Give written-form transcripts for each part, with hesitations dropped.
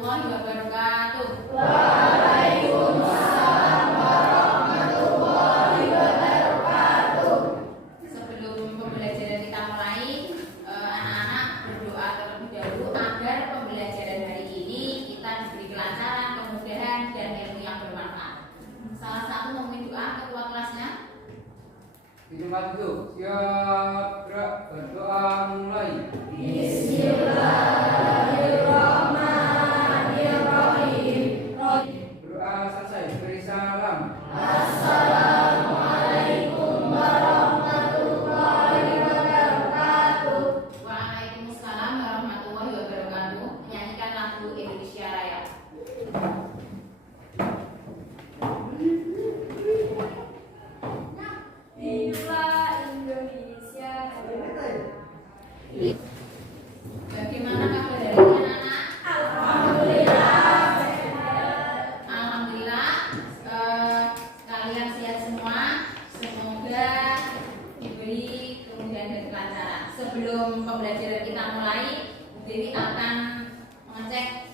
warahmatullahi wabarakatuh. Waalaikumsalam warahmatullahi wabarakatuh. Sebelum pembelajaran kita mulai, anak-anak berdoa terlebih dahulu agar pembelajaran hari ini kita diberi kelancaran, kemudahan, dan ilmu yang bermanfaat. Salah satu memimpin doa ketua kelasnya. Di tempat duduk, siap, gerak, berdoa mulai. Bismillahirrahmanirrahim. Berdoa selesai, beri salam. Assalamualaikum warahmatullahi wabarakatuh. Waalaikumsalam warahmatullahi wabarakatuh. Menyanyikan lagu Indonesia Raya. Hiduplah Indonesia. Bagaimana kabar hari ini anak-anak? Alhamdulillah sehat. Alhamdulillah, kalian sehat semua. Semoga diberi kemudahan dan kelancaran. Sebelum pembelajaran kita mulai, Bu Dewi akan mengecek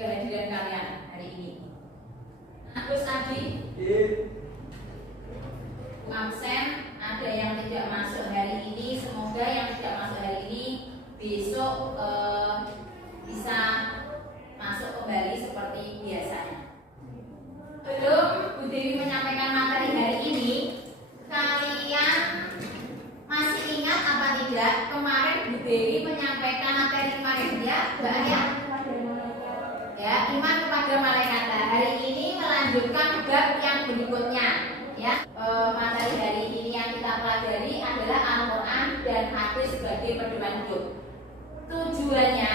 kehadiran kalian hari ini. Terus tadi absen, ada yang tidak masuk hari ini. Semoga yang tidak masuk hari ini besok bisa masuk kembali seperti biasanya. Belum Bu Dewi menyampaikan materi hari ini, kalian masih ingat apa tidak? Kemarin Bu Dewi menyampaikan materi kemarin ya, Mbak ya? Ya, iman kepada malaikat. Hari ini melanjutkan bab yang berikutnya. Ya, materi hari ini yang kita pelajari adalah Al-Quran dan hadis sebagai pedoman hidup. Tujuannya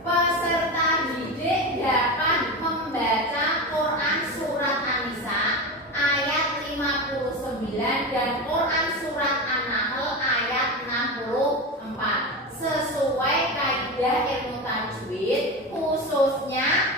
peserta didik dapat membaca Quran surat An-Nisa ayat 59 dan Quran surat An-Nahl ayat 64 sesuai kaidah ilmu tajwid, khususnya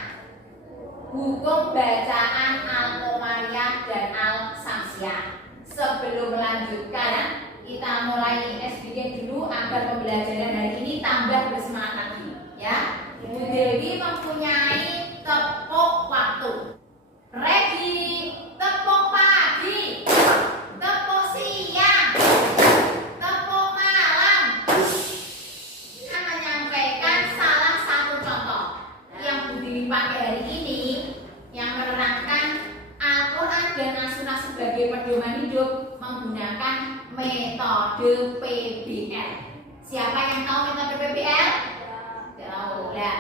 hukum bacaan Al-Qamariyah dan Al-Samsiyah. Sebelum melanjutkan, kita mulai SBG dulu agar pembelajaran hari ini tambah bersemangat lagi, ya. Bu Dewi mempunyai tepuk waktu. Ready? Tepuk pagi, tepuk siang, tepuk malam. Kita menyampaikan salah satu contoh yang Bu Dewi pakai hari ini, yang menerangkan Al-Quran dan As-Sunnah sebagai pedoman hidup menggunakan metode PBL. Siapa yang tahu metode PBL? Tahu lah.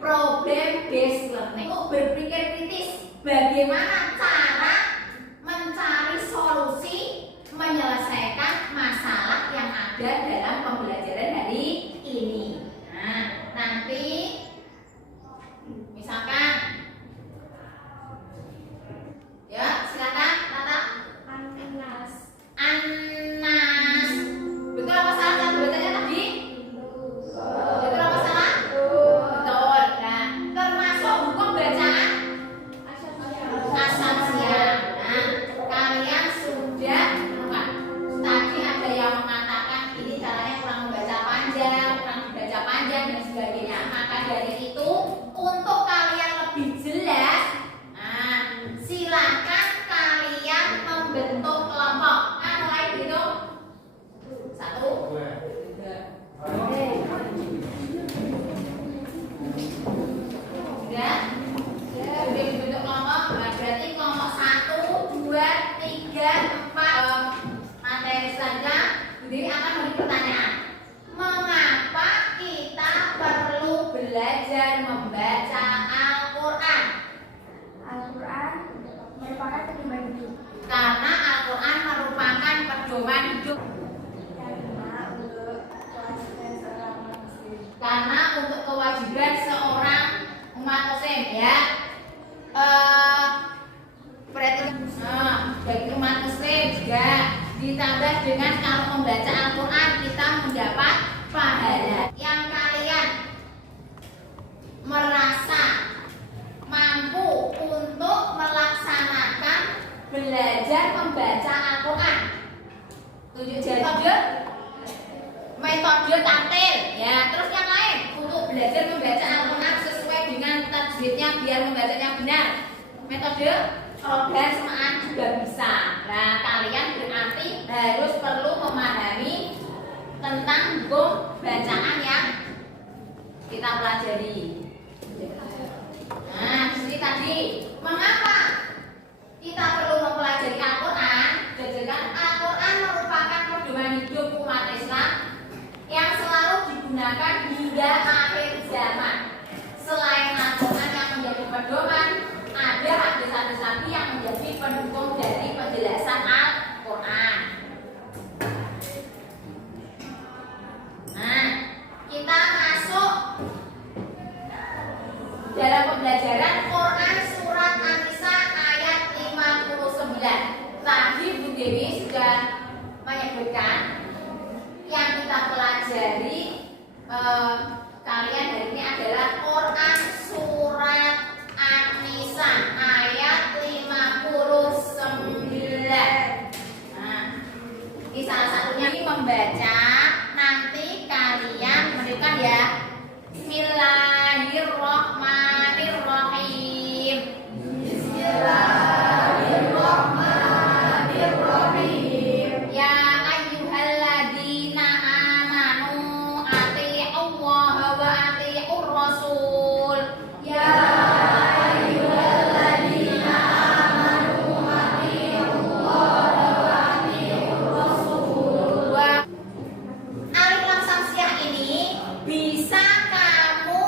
Problem based learning. Untuk berpikir kritis, bagaimana cara mencari solusi menyelesaikan masalah yang ada dalam pembelajaran hari ini. Nah, nanti misalkan, ya silakan Tata. Anas. Anas. Betul apa salah kan bacanya tadi? Betul apa salah? Betul. Nah, termasuk hukum bacaan As-Samsiyah. Nah, kalian sudah lupa. Tadi ada yang mengatakan ini caranya kurang membaca panjang, kurang dibaca panjang dan sebagainya. Maka dari itu, untuk kalian lebih jelas, nah, silakan kalian membentuk kelompok. Nah, mulai hitung 1, 2, 3. Sudah? Sudah dibentuk kelompok. Nah, berarti kelompok 1, 2, 3, 4. Materi selanjutnya, Bu Dewi akan memberi pertanyaan. Mengapa kita perlu belajar membaca Al-Quran? Al-Quran merupakan pedoman hidup. Karena Al-Quran merupakan pedoman hidup. Karena untuk kewajiban seorang umat muslim, ya. Berarti bagi umat muslim juga ditambah dengan kalau membaca Al-Quran kita mendapat pahala. Yang kalian merasa mampu untuk melaksanakan belajar membaca Al-Quran, tunjuk jari metode tartil, ya. Terus yang lain belajar membaca Al-Quran sesuai dengan tajwidnya biar membacanya benar. Metode rogan semaan juga bisa. Nah, kalian berarti harus perlu memahami tentang hukum bacaan yang kita pelajari. Nah, disini tadi mengapa kita perlu mempelajari Al-Quran? Jadikan Al-Quran merupakan pedoman hidup umat Islam yang selalu digunakan hingga akhir zaman. Selain Al-Quran yang menjadi pedoman, ada hadis-hadis Nabi yang menjadi pendukung dari penjelasan Al-Quran. Nah, kita masuk dalam pembelajaran Quran surat An-Nisa ayat 59. Tadi Bu Dewi sudah menyebutkan yang kita pelajari kalian hari ini adalah Quran surat An-Nisa ayat 59. Nah, ini salah satunya ini membaca. Nanti kalian mendengarkan ya. Bismillahirrahmanirrahim. Bismillahirrahmanirrahim. Ya ayyuhalladzina amanu atii'ullaha wa atii'ur rasul. Ya ayyuhalladzina amanu atii'ullaha wa atii'ur rasul. Alif lam samsiah ini bisa kamu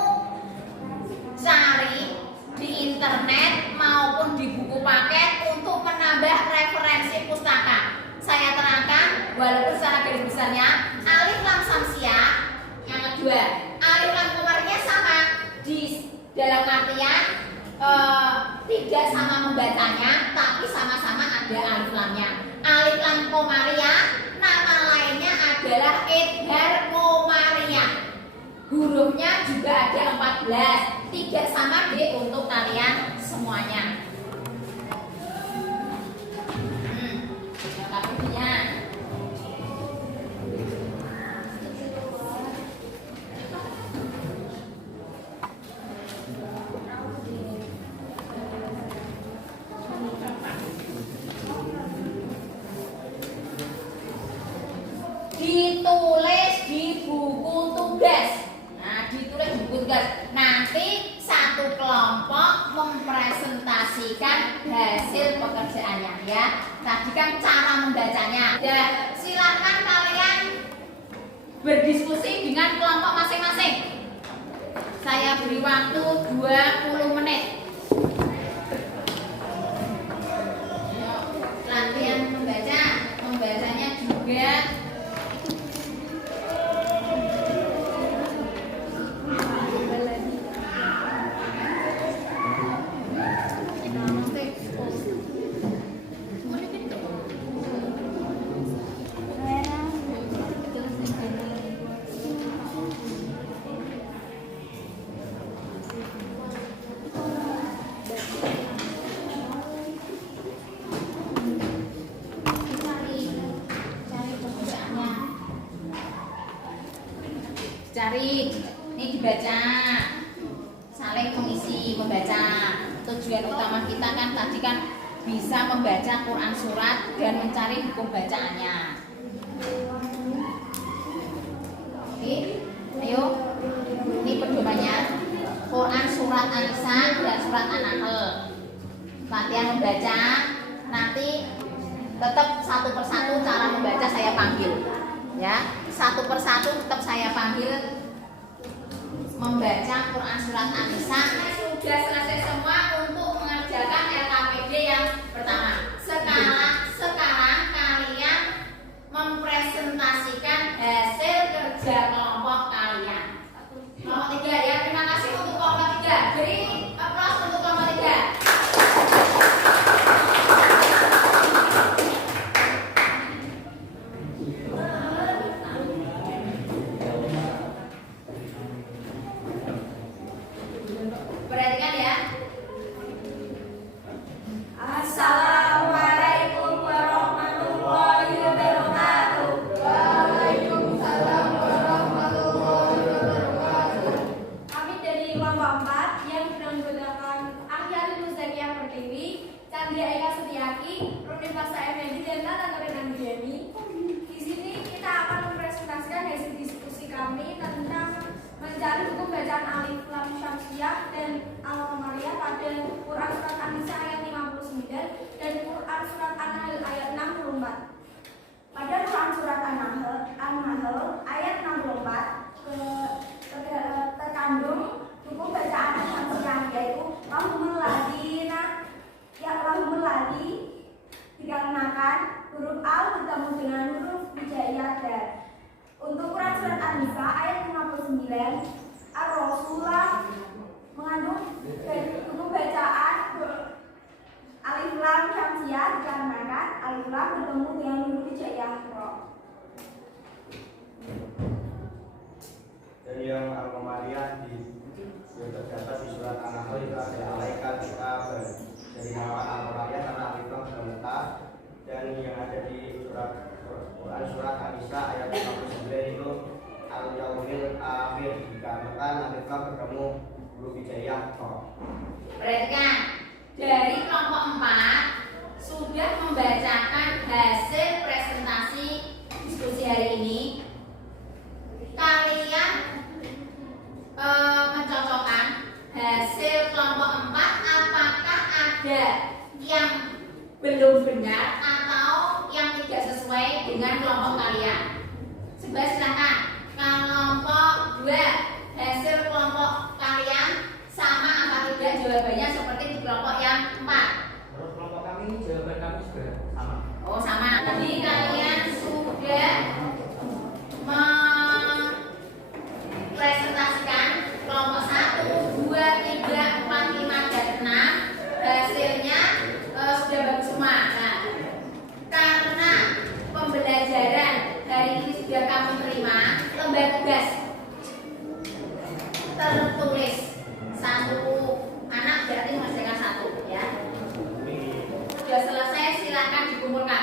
cari di internet maupun di buku paket untuk menambah referensi pustaka. Saya terangkan walaupun secara garis besarnya alif lam samsiah yang kedua, alif lam komarinya sama di dalam artian tidak sama membacanya, tapi sama-sama ada alif lamnya. Alif lam komariah nama lainnya adalah idghar komariah. Hurufnya juga ada 14. Tidak sama deh untuk kalian semuanya. Kakinya. Ditulis di buku tugas. Nah, ditulis di buku tugas. Nanti satu kelompok mempresentasikan hasil pekerjaannya ya. Tadi kan cara membacanya. Ya, silakan kalian berdiskusi dengan kelompok masing-masing. Saya beri waktu 20 menit. Latihan membaca, membacanya juga. Cari, ini dibaca, saling mengisi membaca. Tujuan utama kita kan tadi kan bisa membaca Quran surat dan mencari hukum bacaannya. Oke, ayo, ini pedomannya Quran surat An-Nisa dan surat An-Nahl. Latihan membaca, nanti tetap satu persatu cara membaca saya panggil. Ya, satu persatu tetap saya panggil membaca Quran surat An-Nisa. Sudah selesai semua untuk mengerjakan LKPD yang pertama. Sekarang kalian mempresentasikan hasil kerja kelompok kalian. Kelompok 3 ya. Terima kasih untuk kelompok 3. Beri aplaus untuk kelompok 3. Perhatikan ya. Assalamualaikum warahmatullahi wabarakatuh. Waalaikumsalam warahmatullahi Ar-Rasulullah mengandung bacaan alif lam syamsiah dikarenakan alif lam bertemu dengan huruf hijaiyah ro. Dan yang Al-Qamariyah yang terdapat di surat An-Nahl itu ada malaikat kita dari nama Al-Qamariyah karena alif lam terletak, dan yang ada di Quran surat An-Nisa ayat 59 itu al-yaumil akhir dikarenakan alif lam bertemu huruf hijaiyah ro. Perhatikan, dari kelompok 4 sudah membacakan hasil presentasi diskusi hari ini. Kalian mencocokkan hasil kelompok 4, apakah ada yang belum benar atau yang tidak sesuai dengan kelompok kalian? Coba silakan. Kelompok 2, hasil kelompok kalian sama apa tidak jawabannya seperti di kelompok yang 4? Menurut kelompok kami, jawaban kami juga sama. Oh sama. Tadi kalian sudah presentasikan kelompok 1, 2, 3, 4, 5, dan 6. Hasilnya sudah bagus semua. Nah, karena pembelajaran hari ini sudah kamu terima, lembar tugas tertulis 1 anak berarti mengerjakan 1 ya. Sudah selesai, silakan dikumpulkan.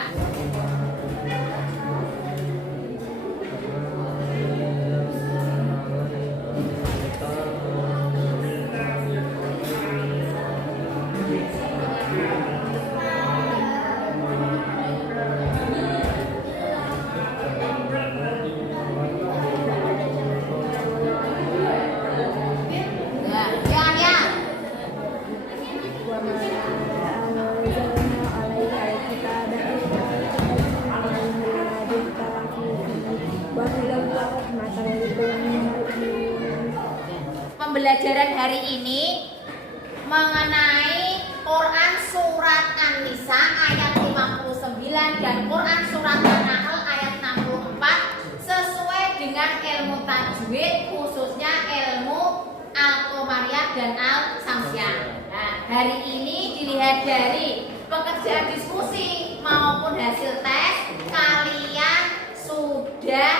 Pembelajaran hari ini mengenai Quran surat An-Nisa ayat 59 dan Quran surat An-Nahl ayat 64 sesuai dengan ilmu tajwid, khususnya ilmu Al-Qamariyah dan Al-Samsiah. Nah, hari ini dilihat dari pekerjaan diskusi maupun hasil tes, kalian sudah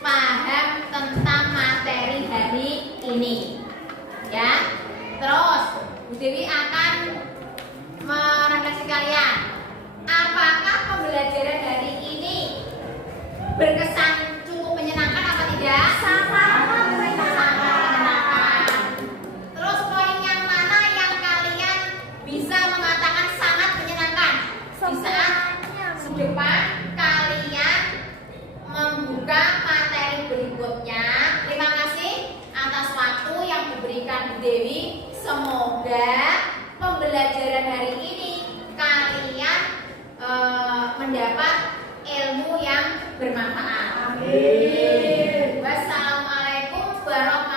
paham tentang materi hari ini. Ya, terus Bu Dewi akan merefleksi kalian. Apakah pembelajaran hari ini berkesan cukup menyenangkan apa tidak? Sangat menyenangkan. Terus poin yang mana yang kalian bisa mengatakan sangat menyenangkan? Di saat depan kalian membuka materi berikutnya. Terima kasih atas waktu yang diberikan Bu Dewi. Semoga pembelajaran hari ini kalian mendapat ilmu yang bermanfaat. Amin. Wassalamualaikum warahmatullahi wabarakatuh.